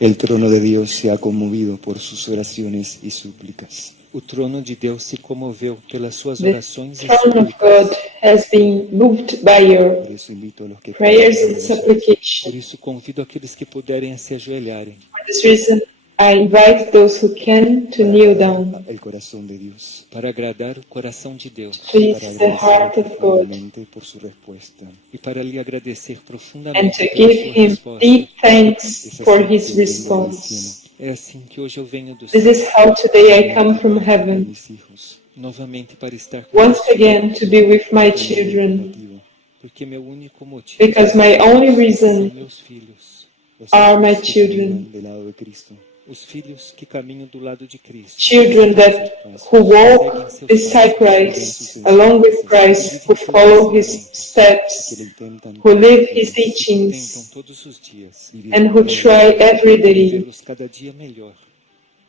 El trono de Dios se ha conmovido por sus oraciones y súplicas. O trono de Deus se comoveu pelas suas The orações e throne of súplicas. God has been moved by your Por eso invito a los que prayers puedan and a Por supplication. isso convido aqueles que puderem a se ajoelharem. For this reason, I invite those who can to kneel down, el corazón de Dios, para agradar o coração de Deus para please the agradecerle heart of God, profundamente por su respuesta. e para lhe agradecer and profundamente to pela give sua Him resposta. deep thanks Es for así His que vengo del response. cielo É assim que hoje eu venho do This céu, is how today I come from con heaven, mis hijos, novamente para estar com once meus filhos, again to be with my con mi children, motivo, porque meu único motivo because my only são reason meus filhos, los are my hijos que children, caminan del lado de Cristo, os filhos que caminham do lado de Cristo, children that who walk beside Christ, along with Christ, who follow His que le steps, intentan who live His que tentam teachings, todos os dias vivir and who try every day vivê-los cada dia melhor,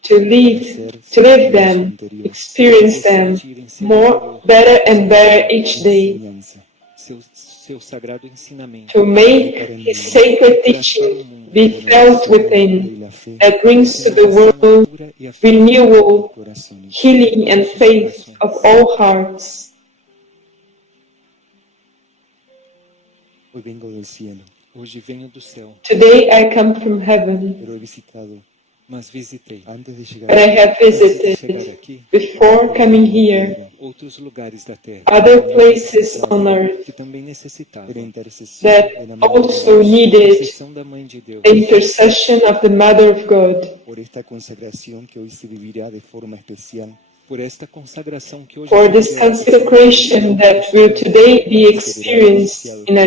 to live them, experience them more, better and better each day, enseñanza, seu sagrado ensinamento, to make His sacred teaching be felt within, la fe that brings to the renovação, a world cura e a fé renewal, corazones. healing, and faith of all hearts. Hoy vengo del cielo, Hoje venho do céu, Today I come from heaven, pero he visitado mas visitei, antes de llegar but I aquí, have visited, before coming here, outros lugares da terra other places on earth que também necessitavam de la intercesión that de la Madre de also Dios, needed intercessão da Mãe de Deus, the intercession of the Mother of God, por esta consagración que hoy se vivirá de forma especial, por esta consagração que hoje for this se viverá consecration that will today be experienced in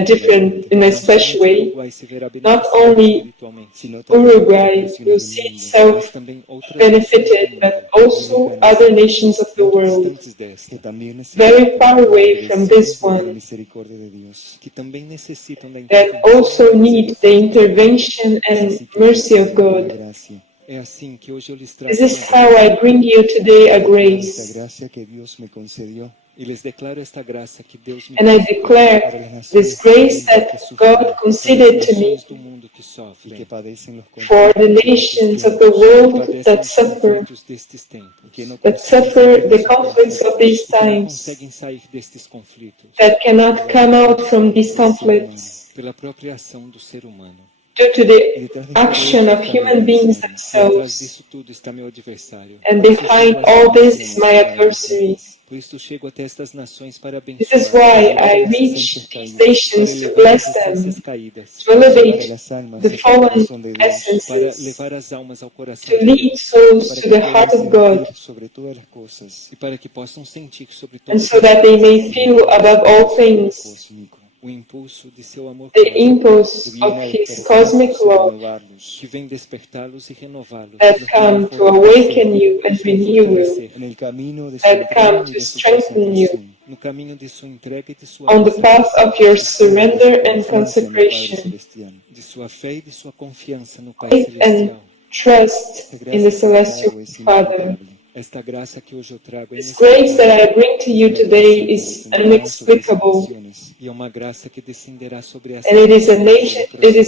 a special way. Uruguai se verá Not beneficiado only espiritualmente, sino también Uruguay por will naciones see del mundo. itself mas também outras benefited, but also other nations of the world, distantes desta, que también very far away from this de la one, misericordia de Dios. que também necessitam da that intervenção. also need the intervention and mercy of God. Gracia. É assim que hoje eu lhes trago This is uma how graça, I bring you today a Esta grace, gracia que Dios me concedió e lhes declaro esta graça que Deus me and I concedeu declare this grace that God considered to me nações do mundo que y sofrem, que padecen los for the conflictos nations of the world that os suffer, conflitos destes tempos, que no that consiguen suffer salir de the sus conflicts of these que não times, conseguem sair destes conflitos, that cannot come out from these conflicts pela própria ação do ser humano. due to the action of human beings E atrás themselves. disso tudo está meu adversário. And behind all this is my adversary. Por isso chego até estas nações para This is abençoar, why I reach these nations to bless them, essências caídas, to elevate las almas the al fallen corazón de Dios, para essences, levar as almas ao coração to de lead Deus, souls para to que the puedan heart of God, sentir sobre todas las cosas e para que possam sentir sobre and todas so that they may feel above all things cósmico o impulso de seu amor the cósmico, impulse of His cosmic love renovarlos que vem despertá-los e renová-los, that come to awaken you and renew you, en el camino de su that come entrega y to de su strengthen you consagración. no caminho de sua entrega e de sua on the consagração, path of your surrender and Confianza en el Padre consecration, Celestial. de sua fé e de sua confiança no Pai faith and Celestial. trust Esta in the gracia que trago celestial es Father. inexplicable. Esta graça que hoje eu trago é This grace that I bring to you Una today gracia que is descenderá sobre inexplicable, esas naciones, e é uma graça que descenderá sobre essa and it is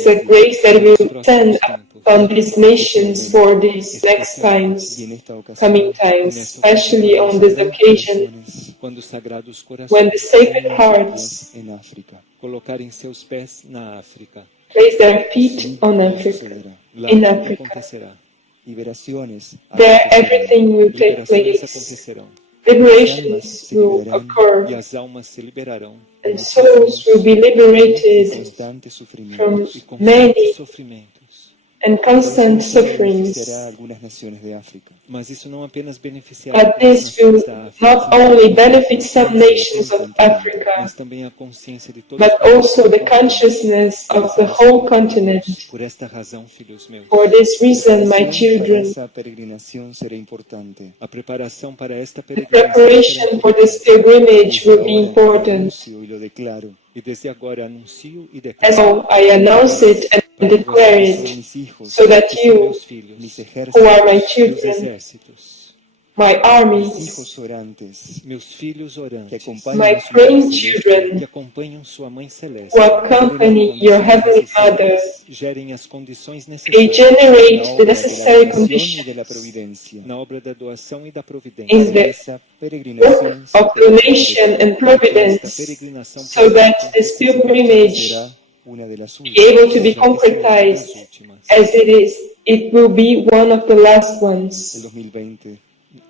a grace that will descend upon these nations for these next y times, en esta ocasión, coming times, especially on this occasion quando os sagrados when corações the sacred hearts en África. colocarem seus pés na África. place their feet on Africa, Sucederá. Lá in tudo Africa. acontecerá. Liberaciones There acontecerán. everything will take Liberações place, acontecerão. liberations will E occur, as almas se liberarão and souls will be Y liberated constante sufrimiento. from e constantes many sofrimentos. and constant Eso sufferings. beneficiará a algunas naciones de África. Mas isso não apenas beneficiará But algumas this will nações da África, not only benefit some nations of Africa, mas também a consciência de todos but also the consciousness of the whole continent. Por esta razão, filhos meus, For this reason, my Para children, esa peregrinación será importante. a preparação para esta the peregrinação preparation for this pilgrimage will be important. Anuncio y lo declaro. e desde agora anuncio e As declaro so I announce it and declare Son it, mis hijos, so that que são you, meus filhos, mis who are my ejércitos, meus children, exércitos, my mis armies, hijos orantes, meus filhos que orantes, acompañan my a su praying Padre celeste, que children acompanham sua Mãe Celeste, who accompany your Heavenly Mother. gerem as condições They necessárias la generate the obra de la necessary donación y de conditions la providencia, na obra da doação e da in providência, the esa work peregrinación se of donation and para que esta providence, peregrinação so possa that this pilgrimage será una de las be últimas. able to be seja uma das concretized últimas. as it will be one of the last ones. El 2020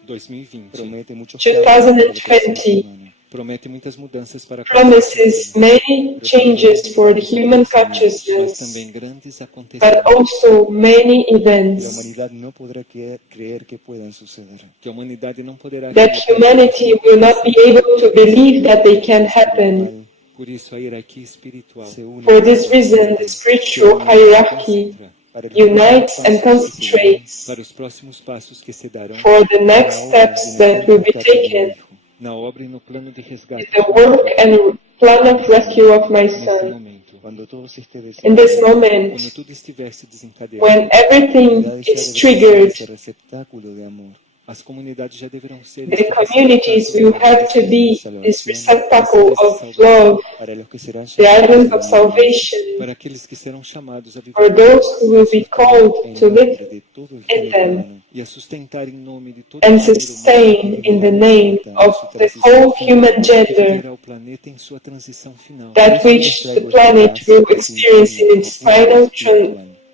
2020 promete muchos cambios para la próxima 2020 semana. promete muitas mudanças para a promises many changes for the human mas consciousness, também grandes but acontecimentos also many Que la events humanidad no podrá creer que puedan suceder. que a humanidade não poderá that acreditar. humanity will not be able to believe that they can happen. Espiritual Por isso a hierarquia espiritual se une For this reason, the spiritual hierarchy para los unites and próximos pasos que se darán, concentrates para os próximos passos que se darão for the next steps that will be taken na obra e no plano de in resgate the work and plan of rescue of my neste son. momento. Cuando todo se esté In this desencadenando, moment, Quando tudo estiver se desencadeando, when everything ya is deberá triggered, ser receptáculo de amor, as comunidades já deverão ser the communities will have to be this receptacle of love, para los que serán the islands llamados of salvation, para aqueles que serão chamados a for viver those who will be called en to nombre live de todo el in género them humano, e a sustentar em nome de todo and o gênero sustain in the name of the whole que human gender viverá o planeta em sua transição final. that which the planet will experience in its final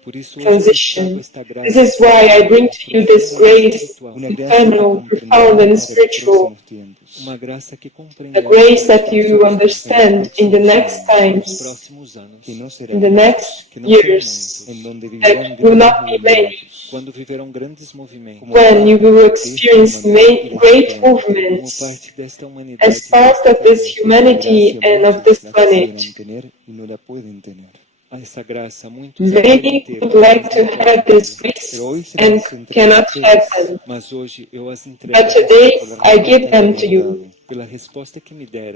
Por isso hoje eu lhes trago transition. esta This graça is why I bring to you this grace, una gracia que eternal, profound, and comprenderá para los spiritual, próximos tiempos. uma graça que the compreenda grace that you understand in the next os times, próximos anos, Que no será in the next que não serão years, muitos, en donde vivirán that will not grandes be many, movimientos, quando viverão grandes movimentos, when you will experience great como movements parte desta humanidade, as part of this humanity and of this la planet. quisieran tener y no la pueden tener. a essa graça muito Many would like to have this grace and cannot have them. mas hoje eu as entrego But today I give them to you, pela resposta que me deram,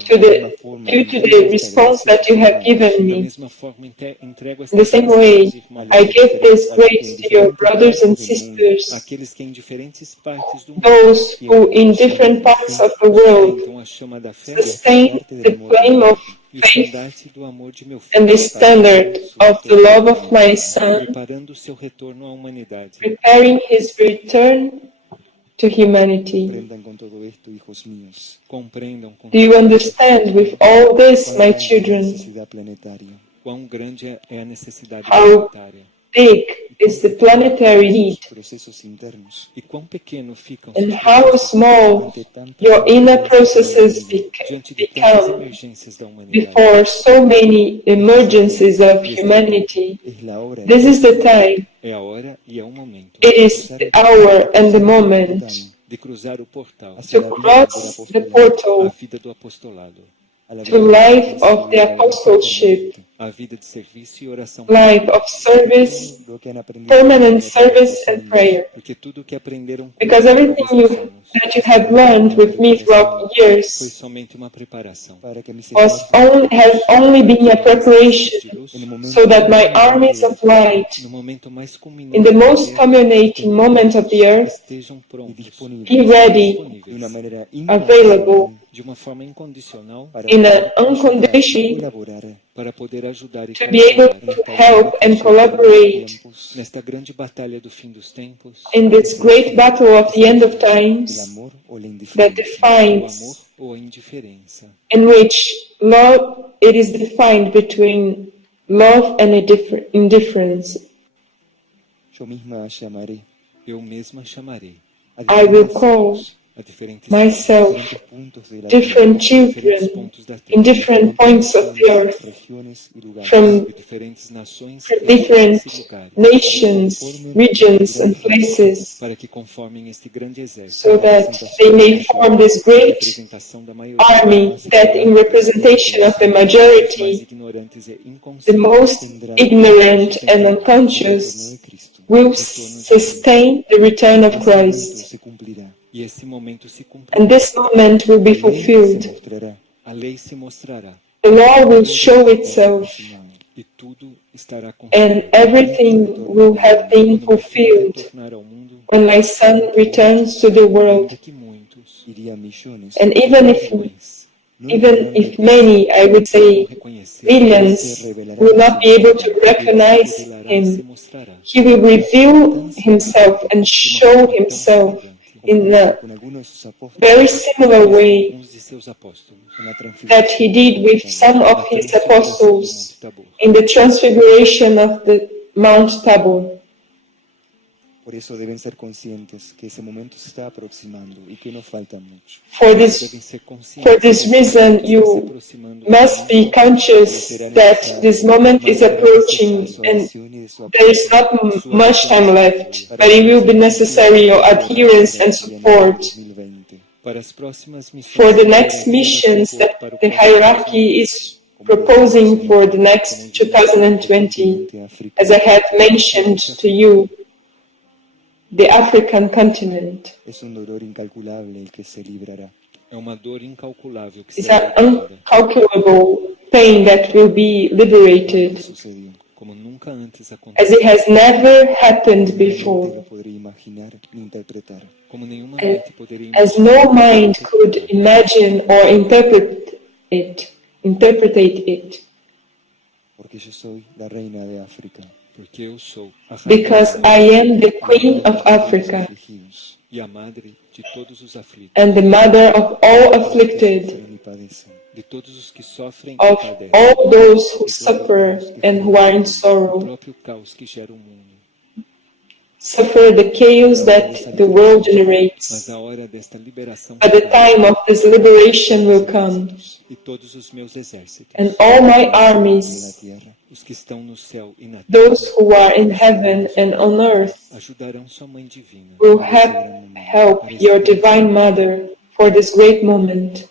due to the response that you have given da me. mesma forma entrego In the esta same graça way, aos irmãos, I give this grace to your brothers and sisters, aqueles que em diferentes partes do mundo those who in different parts of the world sustentam a chama da fé sustain the flame of e o faith estandarte do amor de meu and filho, the standard of the love of my son, preparando o seu retorno à humanidade. preparing his return to humanity. Comprendan con todo esto, hijos míos, Compreendam com Do you understand with all this, my children, necesidad planetaria. quão grande é a necessidade How planetária big is the planetary need Procesos internos e quão pequeno ficam and seus how processos small ante tantas your inner emergencias processes diante de tantas become emergências da humanidade. before so many emergencies of humanity. es la hora This is the time, É a hora e é o momento it is the hour and the moment de cruzar o portal to cross the portal à vida do apostolado, to life of the apostleship, à vida de serviço e oração, life of service, lo que han aprendido permanent service and prayer. porque tudo o que aprenderam Because everything that you have learned with me throughout the foi years somente uma preparação para que mis has only been a preparation so that my armies of light, no momento mais in the most culminante culminating moment of the earth, estejam y prontos, be ready, de una manera available, de uma forma incondicional, para in an unconditional colaborar para poder ajudar e to be able colaborar to help and collaborate nesta grande batalha do fim dos tempos, in this great battle of the end of el times amor o la that indiferencia. o amor defines, ou a indiferença, in which love, it is defined between love and indifference. Yo misma llamaré eu mesma chamarei a I will diferentes call hijos, a diferentes myself diferentes puntos de la different diferentes children pontos da in terra, different points of the tierra, earth, regiones y lugares, from de diferentes nações, different regiões e lugares, nations, regions, and places, para que conformem este grande exército, so that they may form this great representação da maioria, army that, in representation of the mais majority, ignorantes e the inconscientes, most ignorant and unconscious, de Cristo. will sustain the return of Christ. Se cumplirá. e esse momento se cumprirá. And this moment will be Se fulfilled. mostrará A lei se mostrará The law will show itself, e tudo estará and consumado. everything will have been fulfilled Retornar ao mundo, when my son returns to the world. Ainda que muitos, Iría millones. And milhões, even if many, I would say reconhecer, millions, will not be able to recognize se him, mostrará he will reveal himself and show himself in a Con algunos de sus apóstoles very similar way alguns de seus apóstolos en la transfiguración. that he did with some of his do apostles Monte Tabor. in the transfiguration of the Mount Tabor. Por eso deben ser conscientes que ese momento se está aproximando y que no falta mucho. For Devem this, ser conscientes for this reason, que está se you aproximando must be conscious that this moment is approaching and there is not much time left, but it will be necessary your adherence and support para as próximas missões for the next missions that the hierarchy is proposing for the next 2020, as I have mentioned to you, the African continent. Es un dolor incalculable el que se librará. é uma dor incalculável que It's será an libertada, uncalculable pain that will be liberated, Sucedió. como nunca antes as aconteceu, it has never happened No before, lo podría imaginar ni interpretar. como nenhuma and mente poderia as imaginar. no mind could imagine or interpretate it, Porque yo soy la reina de África. Porque eu sou a because rainha I am the Queen of Los Africa afligidos e a madre de todos os aflitos, and the mother of all afflicted, sufren y padecen. de todos os que sofrem e of padecem, all those who suffer and who are in o sorrow, próprio caos que gera o mundo. suffer the chaos that the world Mas generates. a hora desta liberação But the time of this liberation will come, e todos os meus exércitos, and all my En la armies, tierra os que estão no céu e na terra, those who are in heaven and on earth, ajudarão sua mãe divina will help your divine mother for this great moment.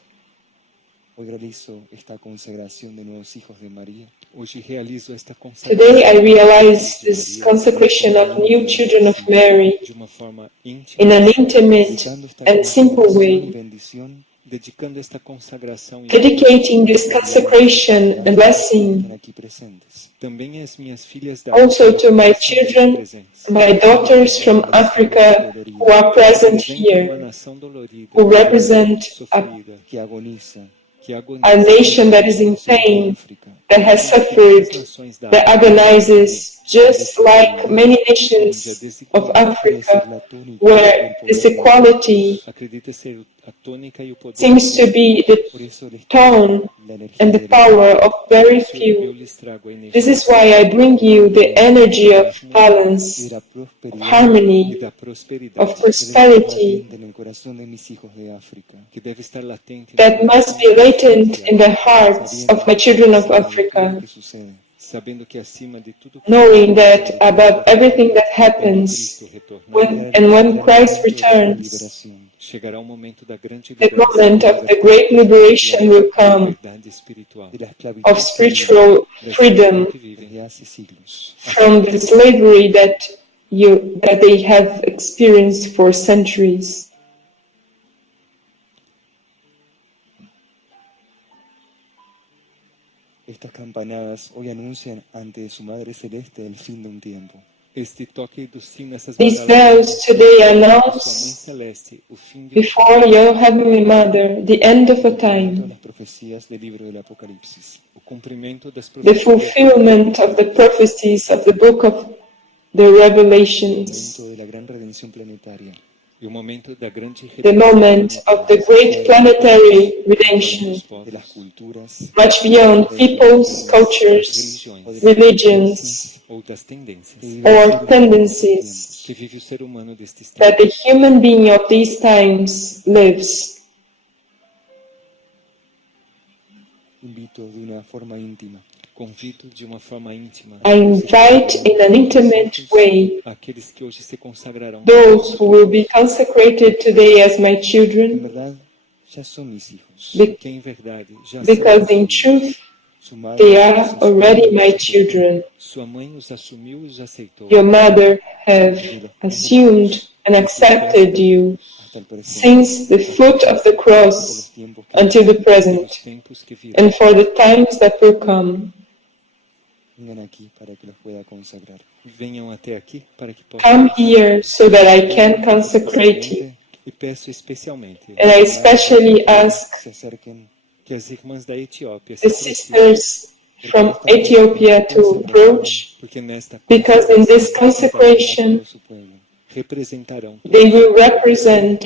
hoy realizo esta consagración de nuevos hijos de María. Hoje realizo esta Today I consagração realize this consecration of new children of Mary de uma forma íntima, in an intimate Dedicando esta and simple consagración y way, bendición dedicando esta consagração e dedicating this consecration and blessing están aquí presentes. também às minhas filhas da also to my África children, presentes. my daughters from Africa who are present Representam uma here, nação dolorida, who represent sofrida, Que agoniza que agoniza, a nation that is in pain, África. that has suffered, that agonizes, just like many nations of Africa, where this equality acredita ser a tônica e o poder seems to be the Por eso les tone la energía and the de power of very eu few. lhes trago a energia This is why I bring you the energy of y balance, de la of prosperidad e harmony, da prosperidade of que debe estar prosperity, latente en el corazón de mis hijos de África. que deve estar latente that must be latent in the hearts of my children of Africa, Que sucede. sabendo que acima de tudo knowing that above everything that happens, Cristo retornar, when Christ returns, Liberación. chegará o momento da grande the liberação moment of the great liberation will da come, liberdade espiritual De la esclavitud of spiritual das freedom que vivem desde hace siglos. from the slavery that they have experienced for centuries. Estas campanadas hoy anuncian ante su Madre Celeste el fin de un tiempo. este toque do sino, essas These badalas bells today sua mãe announce celeste o fim do before your Heavenly Mother the end of a Todas time, las profecías del libro del Apocalipsis. o cumprimento das the profecias, fulfillment of the prophecies of the book of the El Revelations, momento de la gran redención planetaria. e o momento da grande the moment of the great planetary redemption, De las culturas, much beyond peoples, cultures, religions, ou das tendências or tendencies que vive o ser humano destes that tempos. the human being of these times lives. invito de una forma íntima Convido de uma forma íntima I invite in an intimate way aqueles que hoje se consagrarão, those who will be consecrated today as my en children, verdad ya son mis hijos. que em verdade já because são in truth Su madre they los are asumió, already my children. sua mãe os assumiu e os aceitou Your mother have assumed and accepted you hasta el presente, since the foot of the por cross los tiempos que until the nos present, tempos que virão. and for the times that will come. vengan aquí para que los pueda consagrar. venham até aqui para que possam come here so that I can consecrate you. e peço especialmente And I especially ask se acerquen que as irmãs da Etiópia se the aproximem, sisters from Ethiopia to approach, porque nesta because in this consecration su pueblo. representarão they will represent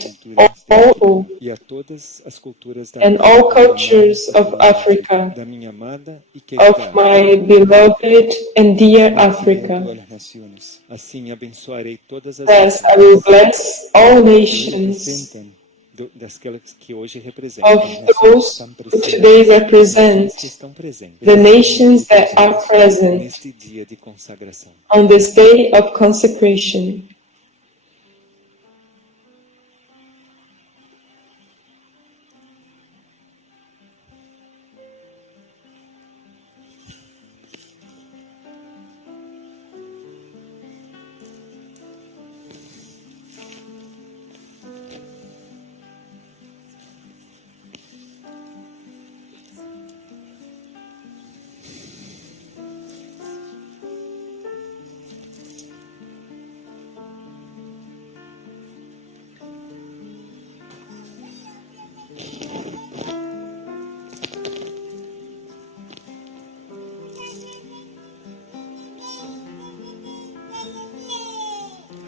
all e a todas as culturas da and all cultures of Africa, da minha amada e querida of my beloved and dear Africa. Todas las naciones assim abençoarei todas as Thus I will bless all nations representan dasquelas que hoje representam of those who today represent que estão presentes the nations that are present neste dia de consagração. on this day of consecration.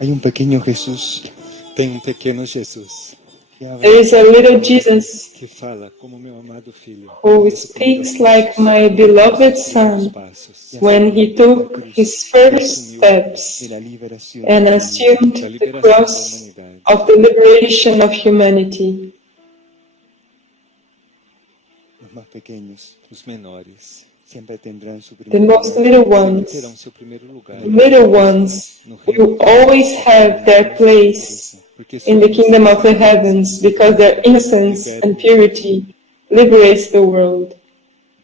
hay un pequeño Jesús Tem pequeno Jesus que habla There is a little Jesus que fala como meu amado filho who speaks like my beloved son passos when he took his first de steps la liberación and assumed da the liberação da cross humanidade. of the liberation of humanity. los más pequeños Os menores siempre tendrán su The primer most lugar. little terão ones, seu primeiro lugar, the middle ones, will always have their place porque in the kingdom of the heavens because their innocence and purity liberates the world.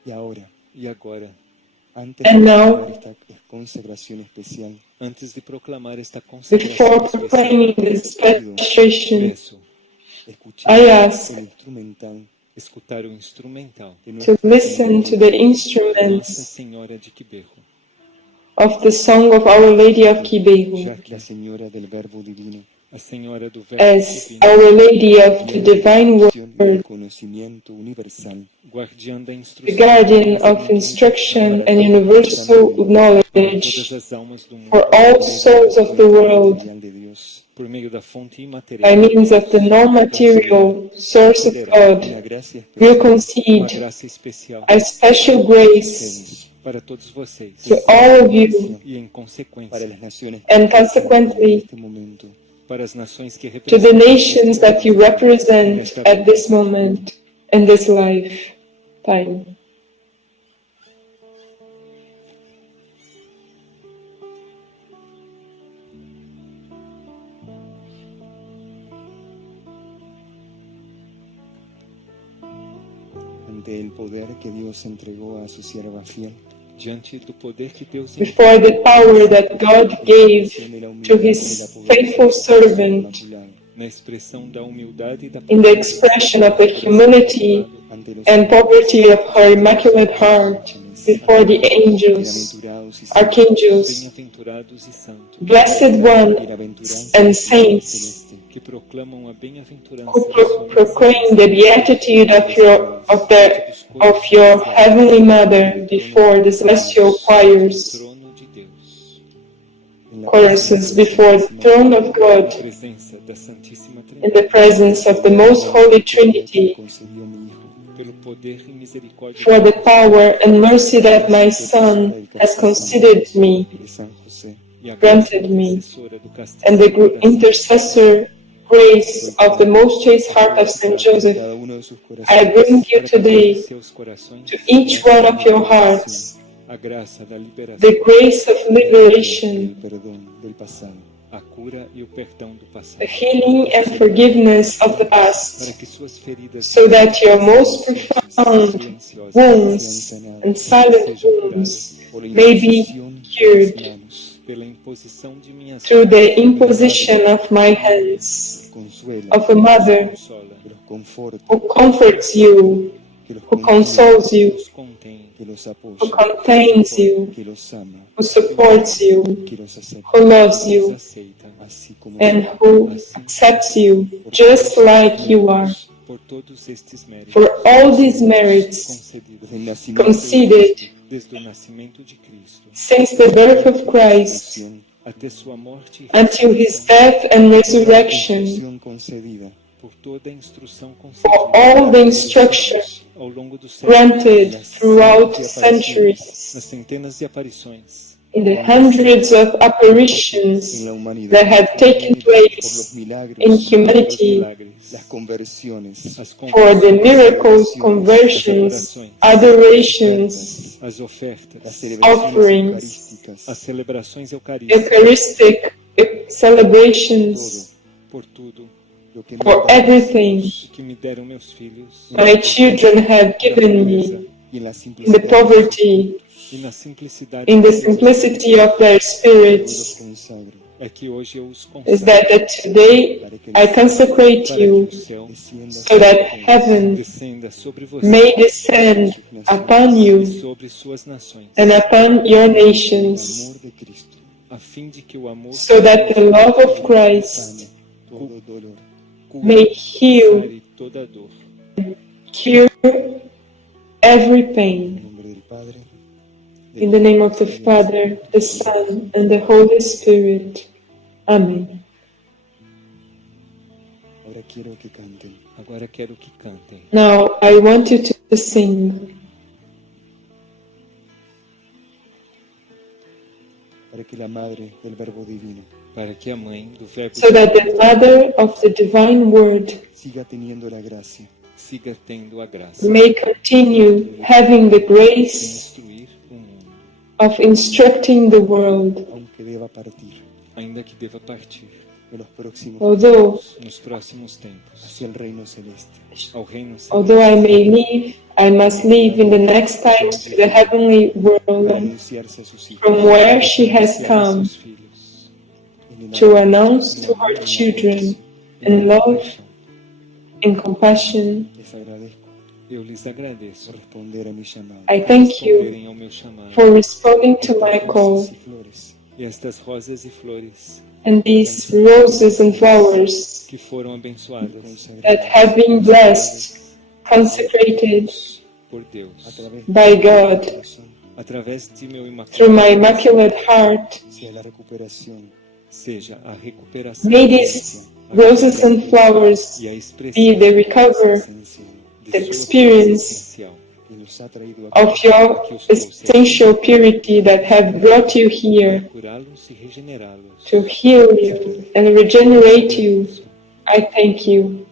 Y ahora, E agora, antes And de now, proclamar esta consagración especial, antes de proclamar esta before consagração especial, proclaiming this demonstration, peço escuchar I ask el instrumental escutar o instrumental de to Nuestra listen to the Nossa instruments Senhora de Quiberro, of the song of Our Lady of Quibejo, já que la Señora del Verbo Divino, a Senhora do Verbo as Divino, Our Lady of the Divine y el Word, conocimiento universal, guardiã da the instrução guardian of instruction and universal knowledge todas as almas do mundo, for all souls of the world material de Dios, por meio da fonte by imaterial, means of the non-material source of God, una gracia will especial uma concede graça especial a special grace para todos vocês to all of you, e em para consequência las naciones and en consequently este momento, para as nações que to the representam nations that you represent at this moment in this lifetime. ante el poder que Dios entregó a su sierva fiel, diante do poder que Deus Before the power that God gave to his faithful servant na expressão da humildade e da in the expression of the humility ante los and poverty of her immaculate heart before the angels, bienaventurados y archangels, bem-aventurados e santos, blessed one, and saints que proclamam a bem-aventurança who da sua proclaim the beatitude of your heavenly Mother before the celestial choirs, trono de Deus, choruses before the throne of God, na presença da Santíssima in Trindade, the presence of the Most Holy Trinity, concedió mi Hijo, pelo poder e misericórdia for the power and mercy that my Son has considered me, de San José, e a graça granted me, intercessora do and the Castíssimo Coração, intercessor grace of the most chaste heart of Saint Joseph, cada uno de sus I corazones, bring you para que today todos seus corações, to each one of your hearts a graça da liberação, the grace of el liberation, perdón del pasado, a cura e o perdão do passado, the healing and forgiveness of the para past, que suas feridas so that your most profound silenciosas wounds and silent wounds por la may be imposición de mis cured manos, pela imposição de minhas through the imposition of my hands, consuela, of a mother consola, que los conforta, who comforts you, que los who contiene, consoles you, nos contém, que que los who apoya, contains you, que los ama, who supports you, que los acepta, who loves Nos you, aceita así como and who accepts you just like you are. por todos estes méritos For all these merits concedidos desde el nacimiento de conceded Cristo, desde o nascimento de Cristo since the birth of Christ até sua morte e until his ressurreição, death and la resurrection, instrucción concedida, por toda a instrução for concedida all the instruction ao longo dos séculos, granted throughout nas centuries, centenas de aparições, in the hundreds of en apparitions la humanidad, that have taken por los place milagros, in os humanity, milagres, las conversiones, as for the conversões, miracles, conversions, adorations, as ofertas, las celebraciones offerings, eucarísticas, as celebrações eucarísticas, Eucharistic celebrations, por tudo lo que for everything que me deram meus filhos, my children have given me, y en la in the simplicidad poverty, e na simplicidade in the de seus simplicity of their los spirits, consagro, é que hoje eu os is consagro that today I consecrate para que you o céu descienda so that heaven descenda sobre may você descend upon e you sobre suas nações, and upon your el nations, amor de Cristo, a fim de que o amor so that the love of Christ sane todo dolor, may heal, sare toda dor. cure every en pain. nombre del Padre, In the name of the Father, the Son, and the Holy Spirit. Amen. ahora quiero que canten. Agora quero que cantem. Now I want you to sing Para que la Madre del Verbo Divino Para que a mãe do Verbo so that the Mother of the Divine Word siga teniendo la gracia siga tendo a graça may continue having the de grace instruir o mundo, of instructing the world, aunque deba partir ainda que deva partir en los próximos although nos próximos tempos hacia el reino celeste. ao reino although I celeste, may leave, I must leave in the next times to the heavenly Para world anunciarse a sus hijos from where she has e a come, seus filhos, en el to amor, announce to her children in love, in compassion. les agradezco eu lhes agradeço por responder a mi llamado. I thank you responderem ao meu chamado for responding to my call, Rosas y flores e estas rosas e flores and these roses and flowers que foram abençoadas that consagradas have been blessed, consecrated por Deus a través by de mi God corazón através de meu through my imaculado immaculate heart. sea la recuperación seja a recuperação May these roses and flowers e a be expressão the recover, esencial de the sua experience essencial que nos ha traído of your essential purity that have brought you here para curá-los e regenerá-los. to heal you and regenerate you. I thank you.